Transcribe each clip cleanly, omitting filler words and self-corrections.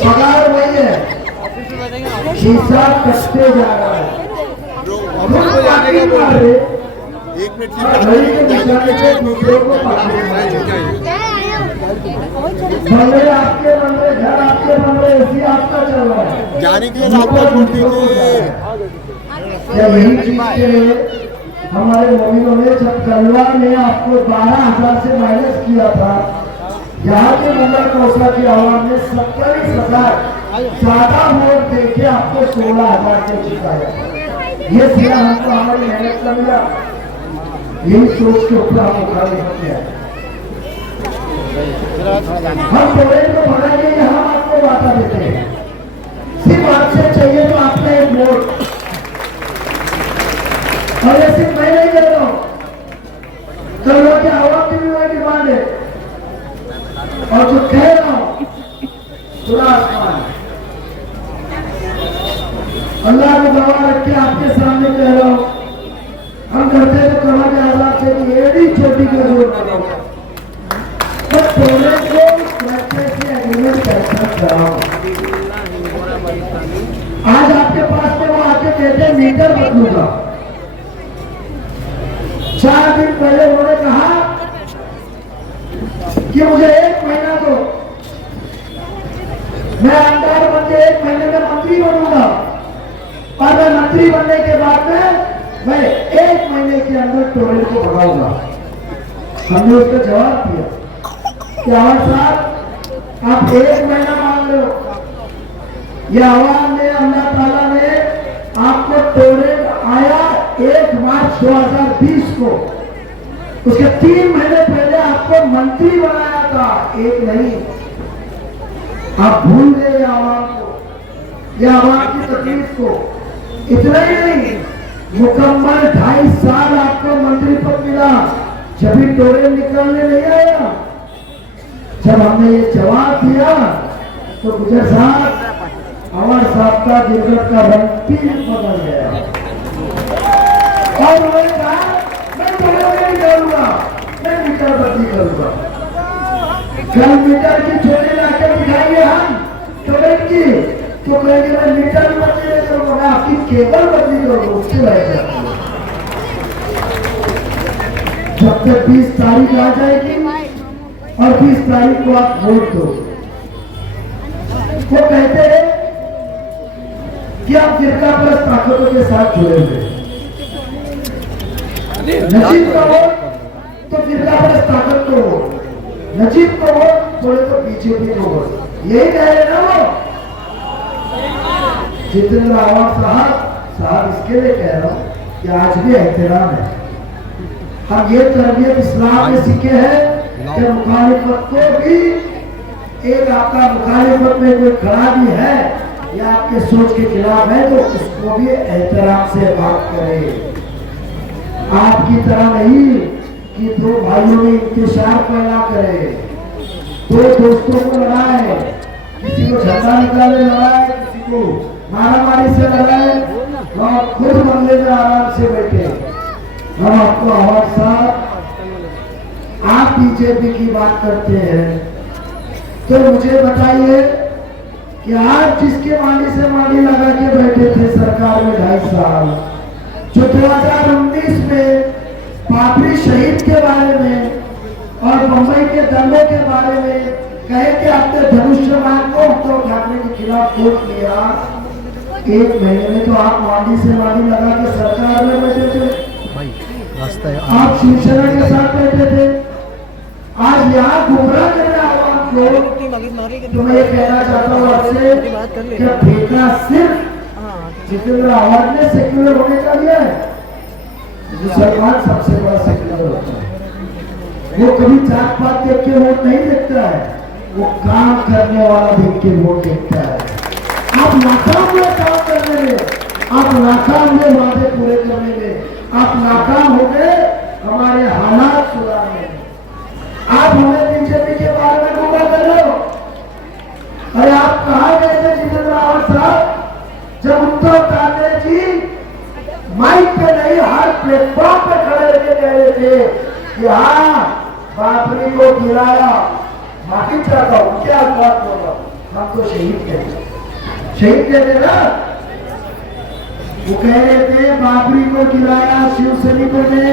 पगार वही है, हिसाब कटते जा रहा है। एक मिनट बंगले आपके बंगले, घर आपके बंगले, इसी आपका चल रहा है। जाने के लिए रास्ता छोड़ दीजिए। यही चीज के लिए हमारे मोमिनों ने जब कलवा ने आपको 12,000 से माइनस किया था, यहाँ के मुंबई कौसा की आवाम ने 27,000 ज्यादा वोट देके आपको 16,000 से जिताया। ये सिरा हमको हमारी मेहनत का मिला, यही सोच के ऊपर हम उठाने होते हैं। हम टोरेंट को बढ़ाएंगे, हम आपको वादा देते हैं। सिर्फ आपसे चाहिए तो आपका एक वोट, और ये सिर्फ मैं नहीं दे रहा हूं, कलवा के आवाम की भी वही डिमांड है। और जो कह रहा हूं पूरा आसमान अल्लाह को गवाह रख के आपके सामने कह रहा हूं, हम करते तो कलवा के आजाद से एड़ी छोटी का जोर बनाओ, पर टोरेंट को से एग्रीमेंट कर रहा हूं। आज आपके पास में वो आके कहते हैं मीटर बदलूंगा। 4 दिन पहले उन्होंने कहा कि मुझे 1 महीना दो, मैं अंदर बन के 1 महीने में मंत्री बनूंगा, और मैं मंत्री बनने के बाद में मैं 1 महीने के अंदर टोरेंट को भगाऊंगा। हमने उसका जवाब दिया कि आवाज साहब आप 1 महीना मान लो, ये आवाम ने, अल्लाह ताला ने आपको टोरेंट आया 1 मार्च 2020 को, उसके 3 महीने पहले आपको मंत्री बनाया था, 1 नहीं। आप भूल गए आवाम को, ये आवाम की तकलीफ को। इतना ही नहीं, मुकम्मल 2.5 साल आपको मंत्री पद मिला, जब भी टोरेंट निकालने नहीं आया। जब हमने ये जवाब दिया तो गुजर साहब, अमर साहब का गिरगट का रंग पील बदल गया, और उन्होंने कहा मैं टोरेंट नहीं करूंगा, मैं मीटर बदली करूंगा। कल मीटर की छोटी लाके दिखाएंगे हम टोरेंट की, तो कहेंगे मैं मीटर बदली नहीं करूंगा, मैं आपकी केबल बदली करूंगा। उसकी वजह जब तक 20 तारीख आ जाएगी और 20 तारीख को आप वोट दो, वो कहते हैं कि आप फिरका परस्त ताकतों के साथ जुड़े हुए, नजीब का वोट तो फिरका परस्त ताकत को वोट, नजीब को वोट थोड़े तो बीजेपी को वोट, यही कह रहे ना वो जितेंद्र आवाज साहब। इसके लिए कह रहा हूं कि आज भी एहतराम है। हम ये तरबियत इस्लाम में सीखे हैं कि मुखालिफत को भी, एक आपका मुखालिफत में कोई खड़ा भी है या आपके सोच के खिलाफ है तो उसको भी एहतराम से बात करें। आपकी तरह नहीं कि 2 भाइयों में इंतशार पैदा करे, 2 दोस्तों को लड़ाए, किसी को झंडा निकाले लड़ाए, किसी को मारामारी से लड़ाए, और खुद बंगले में आराम से बैठे। हम आपको आवाज साहब, आप बीजेपी की बात करते हैं तो मुझे बताइए कि आज जिसके मांडी से मांडी लगा के बैठे थे सरकार में 2.5 साल, जो 2019 में बाबरी शहीद के बारे में और मुंबई के दंगों के बारे में कहे कि आपने धनुष्यबाण को उद्धव ठाकरे के खिलाफ वोट किया, 1 महीने में तो आप मांडी से मांडी लगा के सरकार में बैठे थे, आप शिवसेना के साथ बैठे थे। आज यहाँ गुमराह करने आवाम को, तो मैं ये कहना चाहता हूँ आपसे कि ठेका सिर्फ जितेंद्र आवाज ने सेक्युलर होने का लिया है। मुसलमान सबसे बड़ा सेक्युलर होता है, वो कभी जात पात देख के वोट नहीं देखता है, वो काम करने वाला देख के वोट देखता है। आप नाकाम हुए काम करने में, आप नाकाम हुए वादे पूरे करने में, आप नाकाम हो गए हमारे हालात सुधारने में। आप हमें बीजेपी के बारे में गुमराह कर रहे हो। अरे आप कहाँ गए थे जितेंद्र आवाज साहब, जब उद्धव ठाकरे जी माइक पे नहीं हर प्लेटफॉर्म पे खड़े होकर कह रहे थे कि हाँ बाबरी को गिराया, माफी चाहता हूँ, क्या बात बोल रहा हूँ, हम तो शहीद कहते ना। वो कह रहे थे बाबरी को गिराया शिव सैनिकों ने,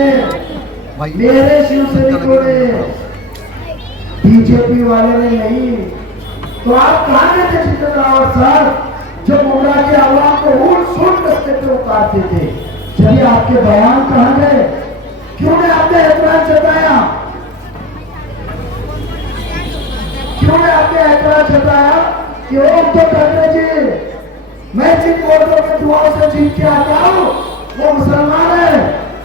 मेरे शिव सैनिकों ने, बीजेपी वाले ने नहीं। तो आप कहाँ गए थे जितेंद्र रावत साहब, जो मुमरा के आवाम को ऊट सूट रस्ते पे उतारते थे? चलिए आपके बयान कहाँ गए? क्यों ने आपने ऐतराज जताया? क्यों ने आपने ऐतराज जताया कि उद्धव ठाकरे जी, मैं जिन वोटों के दुआओं से जीत के आता हूँ वो मुसलमान है,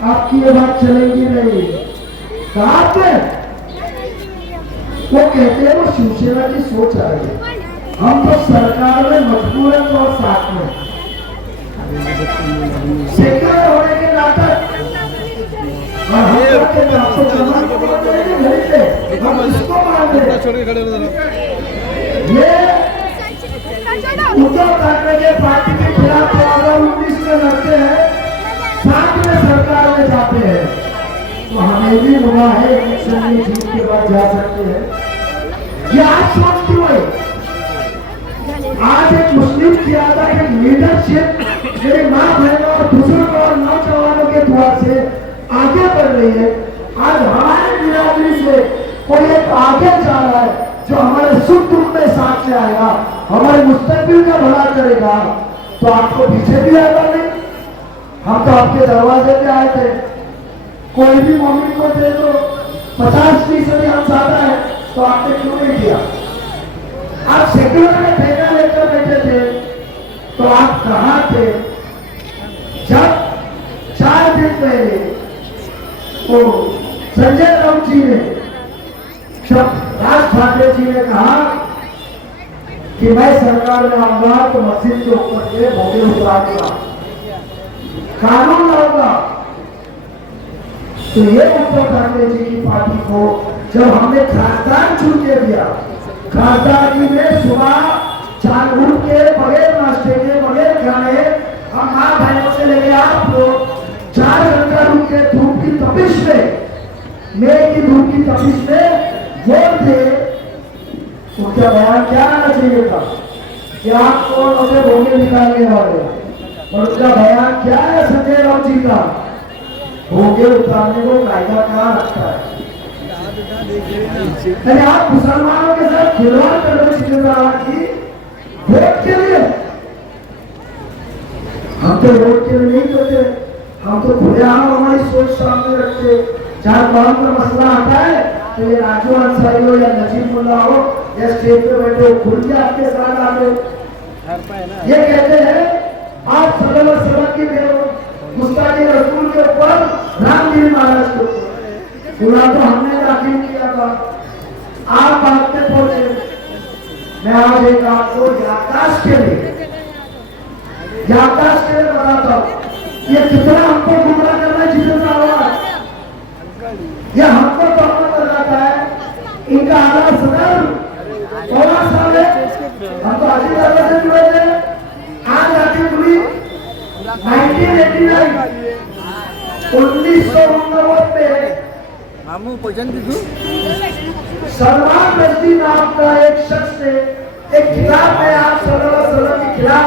आपकी ये बात चलेगी नहीं? कहा पे वो कहते हैं वो शिवसेना की सोच आ रही है, हम तो सरकार में मजबूर हैं और साथ में सेक्युलर होने के नाते हम इसको मान रहे। ये उद्धव ठाकरे के पार्टी के खिलाफ 2019 में लड़ते हैं, साथ में सरकार में जाते हैं, तो हमें भी हुआ है इलेक्शन में जीत के बाद जा सकते हैं। ये आज सोच क्यों है? आज एक मुस्लिम कियादा की लीडरशिप मेरे माँ बहनों और बुजुर्ग और नौजवानों के द्वार से आगे बढ़ रही है। आज हमारे बिरादरी से कोई एक आगे जा रहा है जो हमारे सुख दुख में साथ में आएगा, हमारे मुस्तकबिल का भला करेगा, तो आपको पीछे भी आएगा नहीं? हम तो आपके दरवाजे पे आए थे, कोई भी मोमिन को दे दो 50% हम ज्यादा है, तो आपने क्यों नहीं किया? आप सेक्युलर में ठेका लेकर बैठे थे, तो आप कहां थे जब 4 दिन पहले तो संजय राउत जी ने, राज ठाकरे जी ने कहा कि मैं सरकार में आऊंगा तो मस्जिद के ऊपर से भोगे उतरा दूंगा, कानून लाऊंगा। तो ये उद्धव ठाकरे जी की पार्टी को जब हमने खासदार चुन के दिया, खासदार जी ने सुबह 4 उठ के बगैर नाश्ते के बगैर खाने हम माँ बहनों से लेके आप लोग 4 घंटा रुक के धूप की तपिश में, मेरे की धूप की तपिश में वोट थे। उनका बयान क्या आना चाहिए था कि आप कौन उसे भोगे निकालने वाले, और उसका बयान क्या है संजय राउत जी का? भोगे उतारने को कायदा कहाँ रखता है? आप मुसलमानों के साथ खिलवाड़ कर रहे की वोट के लिए। हम तो वोट के लिए नहीं करते, हम तो खुलेआम हमारी सोच सामने रखते। जहाँ कौन का मसला आता है तो ये राजू अंसारी हो या नजीब मुल्ला हो या स्टेज पे बैठे हो, खुल के आपके साथ आते। ये कहते हैं आप सदर की गुस्ताखी रसूल के ऊपर रामगिरी महाराज के ऊपर पूरा तो हमने दाखिल किया था, आप बात में पहुंचे। मैं आज एक आपको याददाश्त के लिए बताता हूँ ये कितना हमको गुमराह करना है। जितेंद्र रावत ये हमको तोहमत लगाता है, इनका आला सदर 16 साल है, हम तो अजीब दादा से जुड़े थे। आज आती खुली 1999 में सलमान रश्दी नाम का एक शख्स ने एक किताब में आप सल्लल्लाहु अलैहि वसल्लम के खिलाफ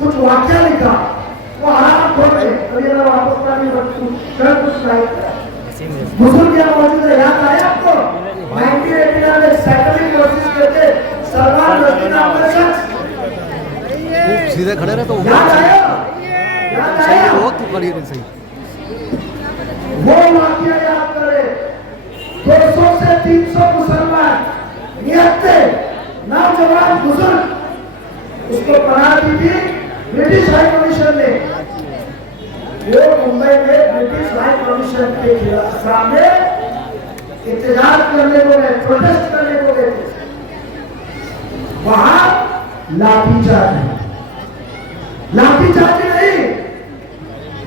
कुछ वाक्य लिखा, वो हराम खोल के कभी ना वापस का नहीं कुछ बुजुर्ग यहाँ मौजूद है, याद आया आपको? 1989 में सेटलिंग कोशिश करके सलमान रश्दी नाम का शख्स सीधे खड़े रहे तो याद आया? बहुत करिए सही वो वाक्य याद करे। 200 से 300 मुसलमान निहत्ते नौजवान बुजुर्ग उसको पढ़ा दी थी ब्रिटिश हाई कमीशन ने। वो मुंबई में ब्रिटिश हाई कमीशन के सामने एहतजाज करने को गए, प्रोटेस्ट करने को गए थे। वहां लाठीचार्ज नहीं,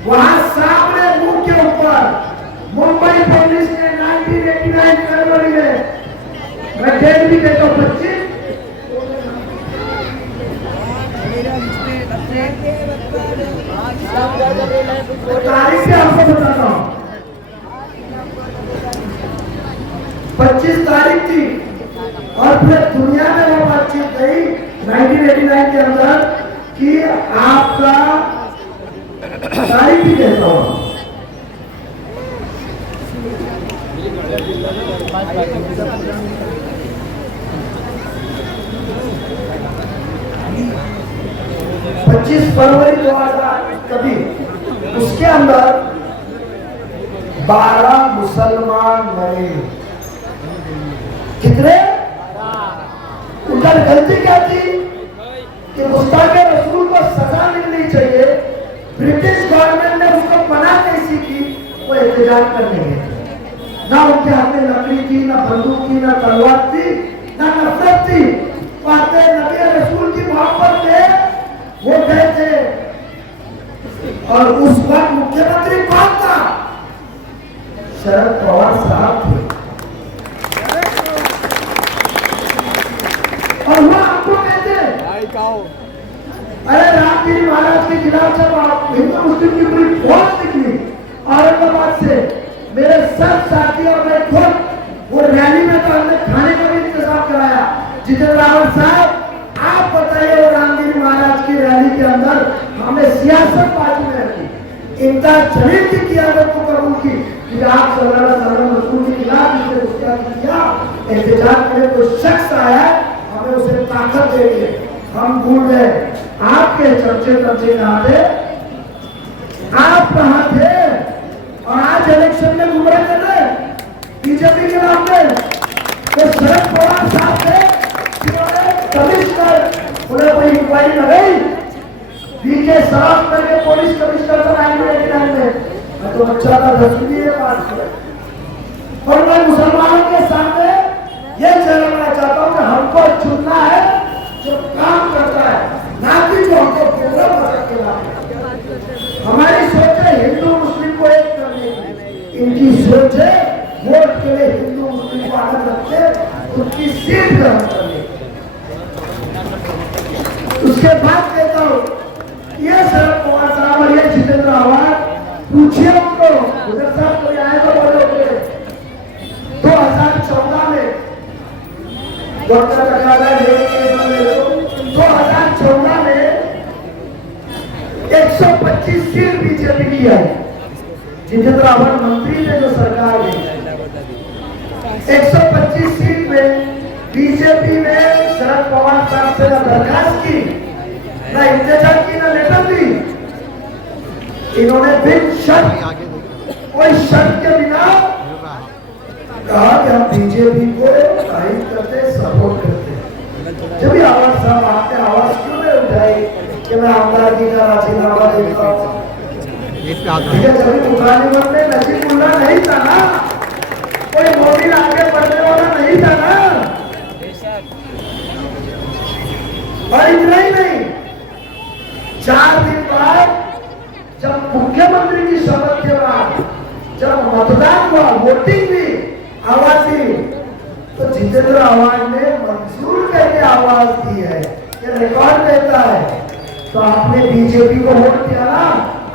वहां सामने मुंह के ऊपर मुंबई पुलिस ने 1989 फरवरी में, मैं डेट भी देता हूँ 25 तारीख से आपको बताता हूँ, 25 तारीख थी पूरे दुनिया में वो बातचीत गई 1989 के अंदर कि आपका तारीफ भी कहता हूं। पच्चीस फरवरी 2000 कभी उसके अंदर 12 मुसलमान मरे। कितने? उनका गलती क्या थी कि गुस्ताखे रसूल को सजा मिलनी चाहिए। ब्रिटिश गवर्नमेंट ने उसको मना कैसी की? वो एहतजाज करने गए थे। ना उनके हाथ में लकड़ी थी, ना बंदूक थी, ना तलवार थी, ना नफरत थी। पाते नबी रसूल की मोहब्बत में वो गए थे। और उस वक्त मुख्यमंत्री कौन था? शरद पवार साहब थे। और वो आपको कहते अरे रामगिरी महाराज के खिलाफ जब हिंदू मुस्लिम की पूरी फौज निकली औरंगाबाद से, मेरे सब साथी और मैं खुद वो रैली में तो हमने खाने का भी इंतजाम कराया। जितेंद्र रावत साहब, आप बताइए वो रामगिरी महाराज की रैली के अंदर हमने सियासत बाजू में रखी, इनका जमीन की कियादत को कबूल की कि आप सल्लल्लाहु अलैहि वसल्लम रसूल के खिलाफ जिसने गुस्ताखी किया, एहतजाज के लिए कोई शख्स आया, हमें उसे ताकत देंगे। हम भूल गए आपके चर्चे कहाँ थे, आप कहाँ थे? और आज इलेक्शन में गुमराह कर रहे बीजेपी के नाम पे। तो शरद पवार साहब थे जिन्होंने कमिश्नर उन्हें कोई इंक्वायरी लगाई, बीके साफ करके पुलिस कमिश्नर बनाए में। मैं तो अच्छा था, 10वीं पास किया। और मैं मुसलमानों के सामने ये जनाना चाहता हूँ कि हमको चुनना है जो काम करता है, ना कि जो हमको प्रोग्राम बना के लाए। हमारी सोच है हिंदू मुस्लिम को एक करने की, इनकी सोच है वोट के लिए हिंदू मुस्लिम को अलग रखते, उनकी सीट ग्रहण करने। उसके बाद कहता हूँ ये शरद पवार साहब और ये जितेंद्र रावत, पूछिए उनको, उधर साहब कोई आए तो बोले 2014 में 2014 में 125 सीट बीजेपी की है। जितेंद्र रावत मंत्री थे जो सरकार में 125 सीट में बीजेपी ने शरद पवार साहब से न दरखास्त की, न इंतजार की, न लेटर दी। इन्होंने बिन शर्त, कोई शर्त के बिना कहा कि हम बीजेपी को तारीफ करते, सपोर्ट करते। जब भी आवाज साहब आपने आवाज क्यों नहीं उठाई कि मैं आमदारगी का राजीनामा देता हूँ? ठीक है, जब उठाने में नजीबुल्ला नहीं था ना, कोई मोदी आगे बढ़ने वाला नहीं था ना। और इतना ही नहीं, 4 दिन बाद जब मुख्यमंत्री की शपथ के बाद जब मतदान हुआ, वोटिंग हुई, आवाज दी, तो जितेंद्र रावत ने मंजूर करके आवाज दी है, ये रिकॉर्ड देता है। तो आपने बीजेपी को वोट दिया ना,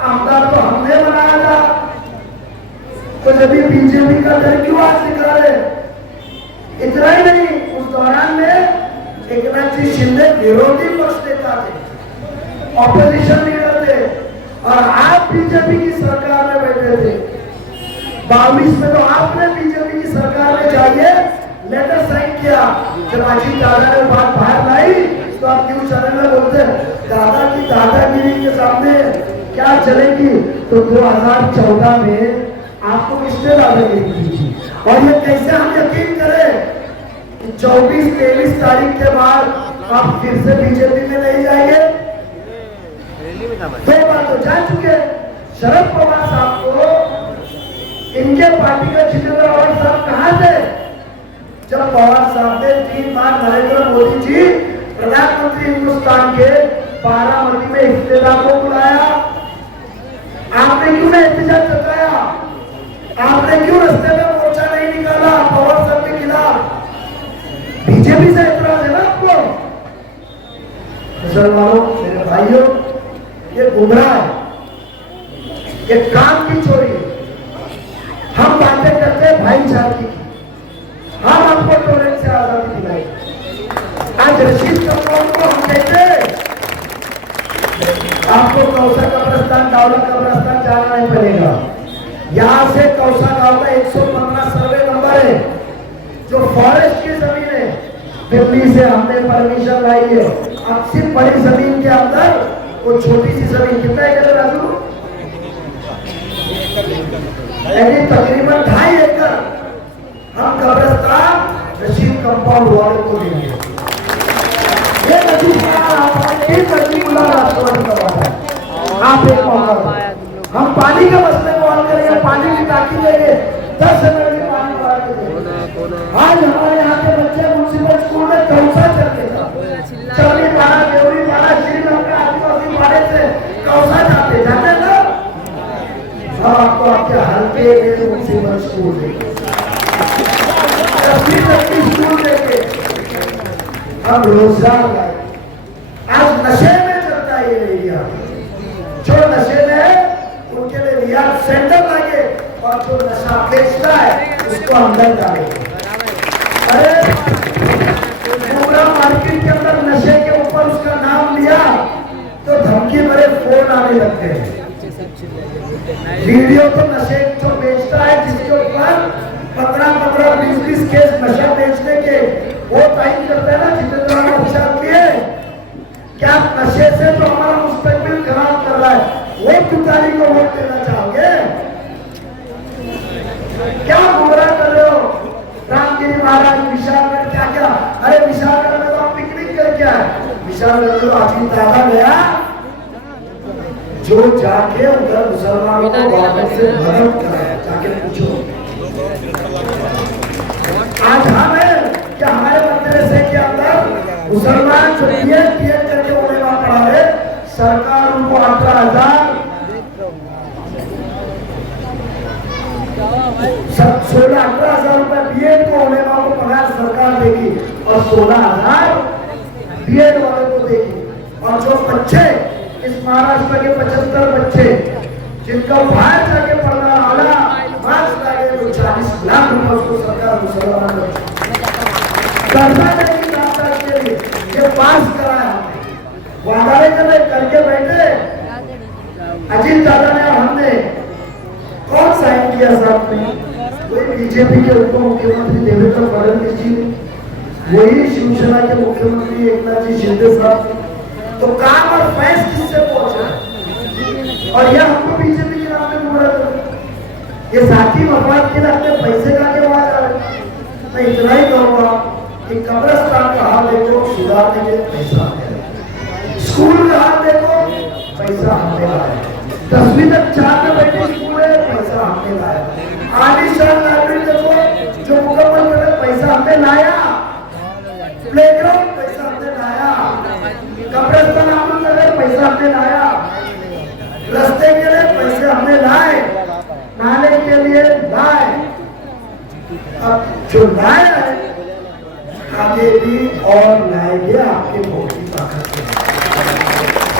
आमदार तो हमने बनाया था, तो जब बीजेपी का दल क्यों आज निकाले? इतना ही नहीं, उस दौरान में एकनाथ जी शिंदे विरोधी पक्ष नेता थे, ऑपोजिशन लीडर थे, और आप बीजेपी की सरकार में बैठे थे। 22 में तो आपने बीजेपी की सरकार में जाइए लेटर साइन किया। जब अजीत दादा ने बात बाहर लाई तो आप न्यूज चैनल में बोलते दादा की दादागिरी के सामने क्या चलेगी। तो 2014 में आपको किसने दादागिरी की थी? और ये कैसे हम यकीन करें कि 24-23 तारीख के बाद आप फिर से बीजेपी में नहीं जाएंगे? 2 बार तो जा चुके। शरद पवार साहब को इनके पार्टी के जितेंद्र रावत साहब कहां थे जब पवार साहब ने 3 बार नरेंद्र मोदी जी प्रधानमंत्री हिंदुस्तान के बारामती में इफ्तिताह को बुलाया? आपने क्यों नहीं एहतजाज जताया? आपने क्यों रास्ते में मोर्चा नहीं निकाला पवार साहब के खिलाफ? बीजेपी से एतराज है ना आपको? मुसलमानों, मेरे भाइयों, ये गुमराह है, ये काम की चोरी है। हम बातें करते हैं भाईचारे की, हम आपको टोरेंट से आजादी दिलाई, आज रशीद कंपाउंड को हम कहते आपको कौसा कब्रिस्तान, डावला कब्रिस्तान जाना नहीं पड़ेगा। यहाँ से कौसा गांव का 115 सर्वे नंबर है, जो फॉरेस्ट की जमीन है। दिल्ली से हमने परमिशन लाई है। अब सिर्फ बड़ी जमीन के अंदर वो छोटी सी जमीन कितना एकड़ राजू, यानी तकरीबन 2.5 एकड़ हम कब्रिस्तान रशीद कंपाउंड वाले को देंगे। ये आप एक मौका, हम पानी के मसले को हल करेंगे, पानी की टाकी देंगे, 10 मिनट में पानी भरा के देंगे। आज हमारे यहाँ के बच्चे म्युनिसिपल स्कूल में कौसा चलते चौरी पारा, देवरी पारा, श्रीलंका आदिवासी पारे से कौसा जाते ना। हम आपको आपके हल्के में म्युनिसिपल स्कूल देंगे, स्कूल देंगे। हम रोजगार लाए। आज नशे में चलता है ये एरिया, जो नशे में है उनके लिए रिहाब सेंटर लगे और जो नशा बेचता है उसको अंदर डालेंगे। अरे पूरा मार्केट के अंदर नशे के ऊपर उसका नाम लिया तो धमकी भरे फोन आने लगते हैं। वीडियो तो नशे जो बेचता है, जिसके ऊपर 15-15, 20-20 केस नशा बेचने के वो टाइम करते हैं ना, जितने क्या नशे से तो हमारा मुस्तकबिल खराब कर रहा है, वो तुकारी को वोट देना चाहोगे? क्या गुमराह कर रहे हो? रामगिरी महाराज, विशालगढ़, क्या क्या? अरे विशालगढ़ में तो आप पिकनिक करके आए। विशालगढ़ तो आदमी दादा गया जो जाके उधर मुसलमानों को वापस से मदद कराया, जाके पूछो। आज हम है कि हमारे मदरसे के अंदर मुसलमान जो पीएच करके उलेमा पढ़ा है, सरकार उनको 18,000 16-18,000 रुपए बीएड को उलेमा को पगार सरकार देगी और 16,000 बीएड वाले को देगी। और जो बच्चे इस महाराष्ट्र के 75 बच्चे जिनका बाहर जाके पढ़ना आला मार्क्स लागे तो 40 लाख रुपए उसको सरकार मुसलमान कर्जा देगी के लिए। ये पास कराया वादा करके बैठे अजीत दादा ने और हमने कौन साइन किया साहब ने? कोई बीजेपी के उप मुख्यमंत्री देवेंद्र फडणवीस जी ने, वही शिवसेना के मुख्यमंत्री एकनाथ जी शिंदे साहब। तो काम और फैस किससे पहुंचा? और यह हमको बीजेपी के नाम पे गुमराह कर, ये जाति मफाद के लिए अपने पैसे का के वहां जा रहे। मैं इतना ही कहूंगा कि कब्रिस्तान का हाल देखो, सुधारने के पैसा है। स्कूल का हाल देखो, पैसा हमने लाया। 10वीं तक 4 में बैठे स्कूल है, पैसा हमने लाया। आलिशान लाइब्रेरी देखो, जो मुकम्मल करे, पैसा हमने लाया। प्लेग्राउंड पैसा हमने लाया। कब्रिस्तान आमद करे, पैसा हमने लाया। रास्ते के लिए पैसे हमने लाए, नाले के लिए लाए। अब जो लाया है आगे भी और लाएंगे आपके वोट की ताकत से।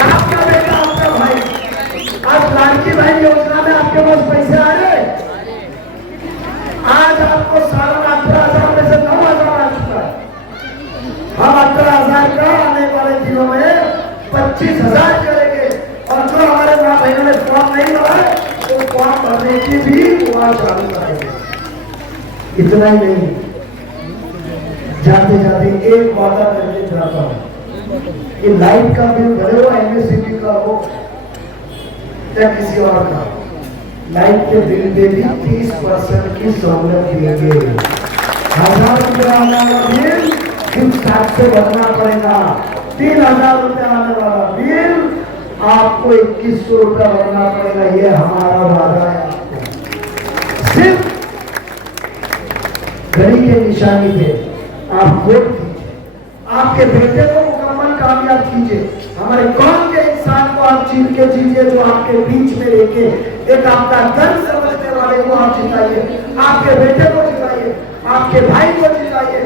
आपका बेटा, आपका भाई, आज लाड़की बहन योजना में आपके पास पैसे आ रहे। आज आपको साल 18,000 में से 9,000 आ चुका है। हम 18,000 का आने वाले दिनों में 25,000 करेंगे। और जो हमारे माँ बहनों ने फॉर्म नहीं भरा है तो फॉर्म भरने की भी वहां चालू करेंगे। इतना ही नहीं, जाते जाते एक वादा करके जाता हूँ कि लाइट का बिल भरे हो, एमएससीबी का हो या किसी और का, लाइट के बिल पे भी 30% की सहूलत देंगे। 1,000 रुपये आने वाला बिल फिर टैक्स से भरना पड़ेगा। 3,000 रुपये आने वाला बिल आपको 2100 रुपया भरना पड़ेगा। ये हमारा वादा है आपको। सिर्फ घड़ी के निशानी पे आप वोट कीजिए, आपके बेटे को मुकम्मल कामयाब कीजिए। हमारे कौम के इंसान को आप चीन के जीजिए, जो आपके बीच में लेके एक आपका दर्द समझने वाले को आप जिताइए। आपके बेटे को जिताइए, आपके भाई को जिताइए,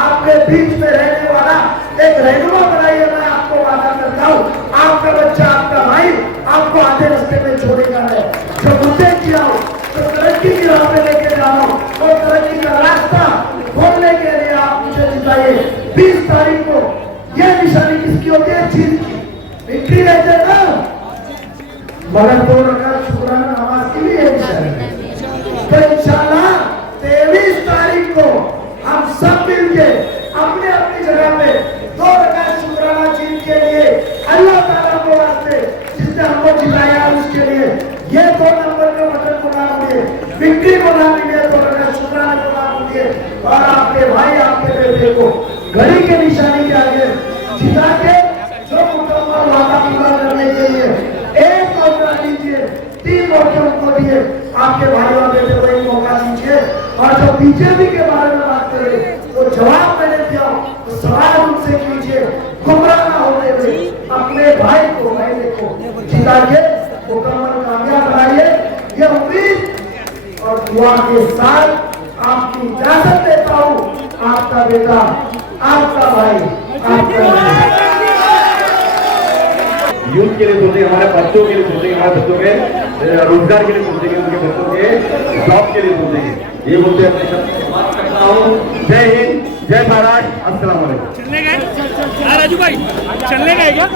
आपके बीच में रहने वाला एक रहनुमा बनाइए। मैं आपको वादा करता हूँ, आपका बच्चा, आपका भाई आपको आधे रास्ते में छोड़ेगा नहीं। जो मुद्दे किया हो, जो तरक्की की राह पे लेके जा रहा हूँ, वो तरक्की का रास्ता खोलने के लिए आप मुझे जिताइए। 20 तारीख को ये निशानी किसकी होती है? जीत की, विक्ट्री रहते ना। मगर 2 रकात शुक्राना नमाज की भी ये निशानी है। तो इंशाल्लाह 23 तारीख को हम सब मिलके अपने अपनी जगह पे 2 रकात शुक्राना जीत के लिए अल्लाह ताला को वास्ते जिसने हमको जिताया उसके लिए ये 2 नंबर के बटन को नाम दिए, विक्ट्री को नाम दिए, 2 रकात शुक्राना को नाम दिए और आपके भाई आपके बेटे को घड़ी के निशानी के आगे जिता के जो मुकम्मल वादा पूरा करने के लिए 1 मौका दीजिए, 3 मौके उनको दिए, आपके भाई और बेटे को 1 मौका दीजिए। और जो बीजेपी के बारे में बात करें तो जवाब मैंने दिया, तो सवाल उनसे कीजिए, गुमराह ना होते हुए अपने भाई को बहने को जिता के मुकम्मल कामयाब बनाइए। ये उम्मीद और दुआ के साथ आपकी इजाजत देता हूँ। आपका बेटा, आपका भाई, आपका यूथ के लिए सोचेंगे, हमारे बच्चों के लिए सोचेंगे, हमारे बच्चों के रोजगार के लिए सोचेंगे, उनके बच्चों के जॉब के लिए सोचेंगे। ये बोलते अपने शब्द समाप्त करता हूँ। जय हिंद, जय महाराष्ट्र, अस्सलाम वालेकुम। चलने गए राजू भाई, चलने गए क्या?